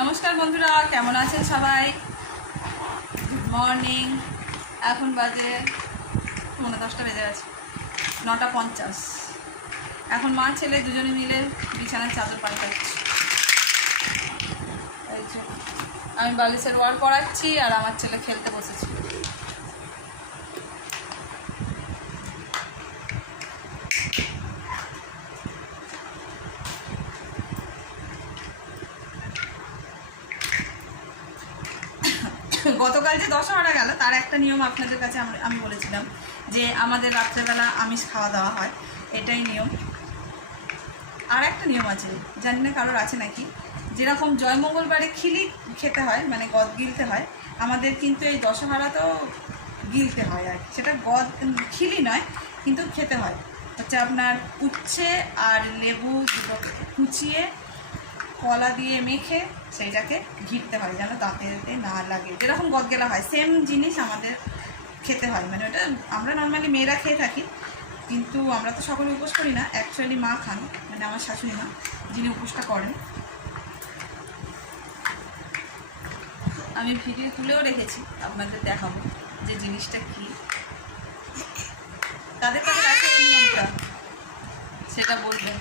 নমস্কার বন্ধুরা, কেমন আছেন সবাই? গুড মর্নিং এখন বাজে মনে দশটা বেজে আছে নটা পঞ্চাশ। এখন মা, ছেলে দুজনে মিলে বিছানার চাদর পাল্টাচ্ছি। আমি বালিশের ওয়ার পড়াচ্ছি আর আমার ছেলে খেলতে বসেছি। গতকাল যে দশহরা গেল, তার একটা নিয়ম আপনাদের কাছে আমি- বলেছিলাম যে আমাদের রাত্রেবেলা আমিষ খাওয়া দাওয়া হয়। এটাই নিয়ম। আর একটা নিয়ম আছে, জানি না কারোর আছে নাকি, যেরকম জয়মঙ্গলবারে খিলি খেতে হয় মানে গদ গিলতে হয়, আমাদের কিন্তু এই দশহরাতেও গিলতে হয় আর সেটা গদ খিলি নয়, কিন্তু খেতে হয়। হচ্ছে আপনার উচ্ছে আর লেবু দুটো কুচিয়ে কলা দিয়ে মেখে সেইটাকে ঘিরতে হয় যেন দাঁতে না লাগে। যেরকম গদগেলা হয় সেম জিনিস আমাদের খেতে হয়। মানে ওটা আমরা নর্মালি মেয়েরা খেয়ে থাকি, কিন্তু আমরা তো সকলে উপোস করি না। অ্যাকচুয়ালি মা খান মানে আমার শাশুড়ি মা, যিনি উপোসটা করেন। আমি ভিডিও তুলেও রেখেছি, আপনাদের দেখাবো যে জিনিসটা কি। তাদের কাছে সেটা বলবেন।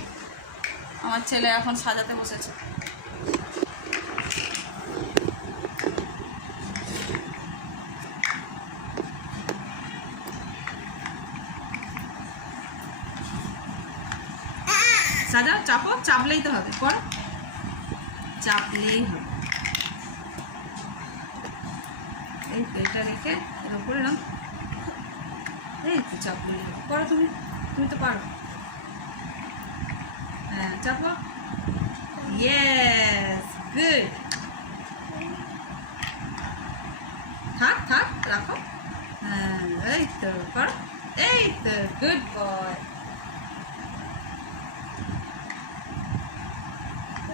আমার ছেলে এখন সাজাতে বসেছে। সাজা, চাপো, চাপলেই তো হবে। কর চাপলেই হবে। এই এটা রেখে এর উপরে না এই তো চাপলেই হবে। করো তুমি তুমি তো পারো। হ্যাঁ চাপো ইয়েস গুড থাক থাক রাখো হ্যাঁ এই তো করো এই তো গুড বয়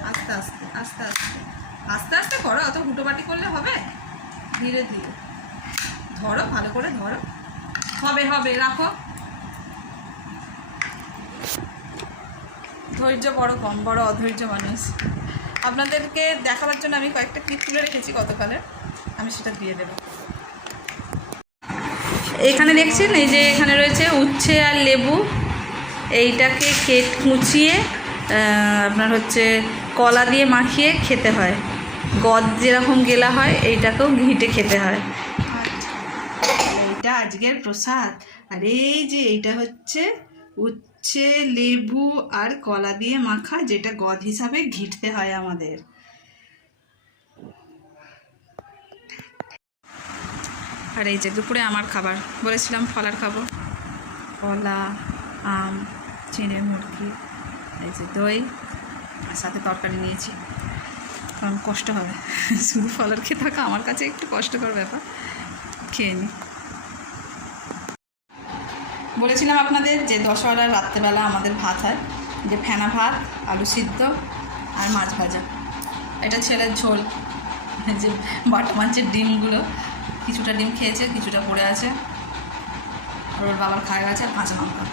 আস্তে আস্তে আস্তে আস্তে আস্তে আস্তে করো অত হুটোপাটি করলে হবে ধীরে ধীরে ধরো ভালো করে ধরো হবে হবে রাখো ধৈর্য বড় কম, বড় অধৈর্য মানুষ। আপনাদেরকে দেখাবার জন্য আমি কয়েকটা ক্লিপ তুলে রেখেছি গতকালে। আমি সেটা দিয়ে দেবো। এখানে দেখছেন, এই যে এখানে রয়েছে উচ্ছে আর লেবু। এইটাকে কেট, কুচিয়ে আপনার হচ্ছে কলা দিয়ে মাখিয়ে খেতে হয়। গদ যেরকম গেলা হয়, এইটাকেও ঘিটে খেতে হয়। এইটা আজকের প্রসাদ। আর এই যে এইটা হচ্ছে উচ্ছে লেবু আর কলা দিয়ে মাখা, যেটা গদ হিসাবে ঘিটতে হয় আমাদের। আর এই যে দুপুরে আমার খাবার, বলেছিলাম ফলার খাব। কলা, আম, চিঁড়ে, মুরগি, এই যে দই, আর সাথে তরকারি নিয়েছি। কারণ কষ্ট হবে। শুধু ফলার খেয়ে থাকা আমার কাছে একটু কষ্টকর ব্যাপার। খেয়ে নিই বলেছিলাম আপনাদের যে দশহরার রাত্রেবেলা আমাদের ভাত হয়, যে ফেনা ভাত, আলু সিদ্ধ আর মাছ ভাজা। এটা ছেলের ঝোল। যে বাটা মাছের ডিমগুলো, কিছুটা ডিম খেয়েছে, কিছুটা পড়ে আছে। আর ওর বাবার খায় গেছে আর কাঁচা লঙ্কা।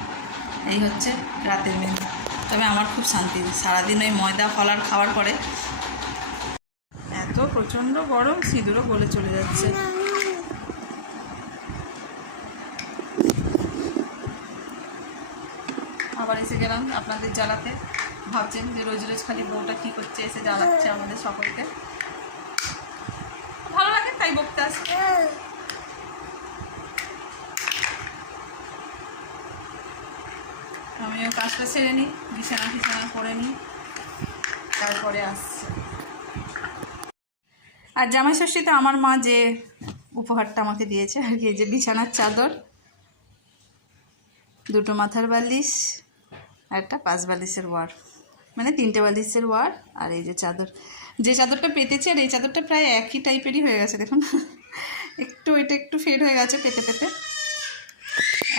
এই হচ্ছে রাতের মেনু তবে আমার খুব শান্তি। সারাদিন ওই ময়দা ফলার খাওয়ার পরে এত প্রচণ্ড গরম, সিঁদুরও গলে চলে যাচ্ছে। গেলাম আপনাদের জ্বালাতে। ভাবছেন যে রোজ রোজ খালি বউটা কী করছে, এসে জ্বালাচ্ছে আমাদের সকলকে। ভালো লাগে তাই বকতে আসে। আমিও কাজটা সেরে নিই, বিছানা ফিছানা করে নিই, তারপরে আসছে। আর জামাই ষষ্ঠীতে আমার মা যে উপহারটা আমাকে দিয়েছে আর কি যে বিছানার চাদর, দুটো মাথার বালিশ আর একটা পাঁচ বালিশের ওয়ার। মানে তিনটে বালিশের ওয়ার আর এই যে চাদর। যে চাদরটা পেতেছে আর এই চাদরটা প্রায় একই টাইপেরই হয়ে গেছে, দেখুন। একটু, এটা একটু ফেড হয়ে গেছে পেতে পেতে।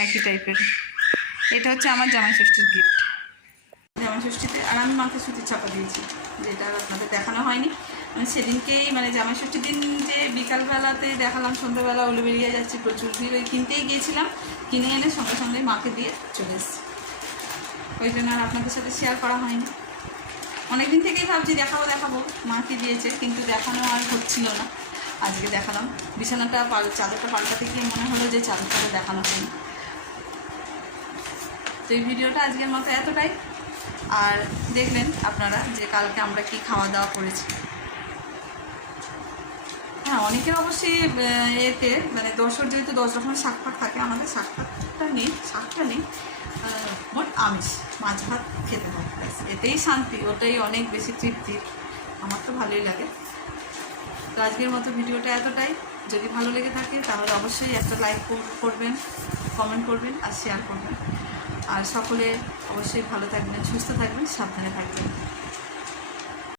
একই টাইপের। এটা হচ্ছে আমার জামাই ষষ্ঠীর গিফট জামাই ষষ্ঠীতে আর আমি মাকে সুতির চাপা দিয়েছি, যেটা আপনাদের দেখানো হয়নি। আমি সেদিনকেই মানে জামাই ষষ্ঠীর দিন যে বিকালবেলাতে দেখালাম, সন্ধ্যাবেলা ওলে বেরিয়ে যাচ্ছি, প্রচুর ভিড় ওই কিনতেই গিয়েছিলাম। কিনে এনে সঙ্গে সঙ্গে মাকে দিয়ে চলে এসেছি। ওই জন্য আর আপনাদের সাথে শেয়ার করা হয়নি। অনেকদিন থেকেই ভাবছি দেখাবো দেখাবো। মাকে দিয়েছে, কিন্তু দেখানো আর হচ্ছিল না। আজকে দেখালাম। বিছানাটা, পাল, চাদরটা পাল্টাতে গিয়ে মনে হলো যে চাদরটা দেখানো হয়নি। তো এই ভিডিওটা আজকের মতো এতটাই। আর দেখলেন আপনারা যে কালকে আমরা কি খাওয়া দাওয়া করেছি। হ্যাঁ অনেকের অবশ্যই এতে মানে দশর যেহেতু দশ রকমের শাক থাকে, আমাদের শাক নেই, শাকটা নেই। আমিষ, মাছ ভাত খেতে হয়। এতেই শান্তি ওটাই অনেক বেশি তৃপ্তির আমার তো ভালোই লাগে। তো আজকের মতো ভিডিওটা এতটাই। যদি ভালো লেগে থাকে, তাহলে অবশ্যই একটা লাইক করবেন কমেন্ট করবেন আর শেয়ার করবেন। আর সকলে অবশ্যই ভালো থাকবেন, সুস্থ থাকবেন, সাবধানে থাকবেন।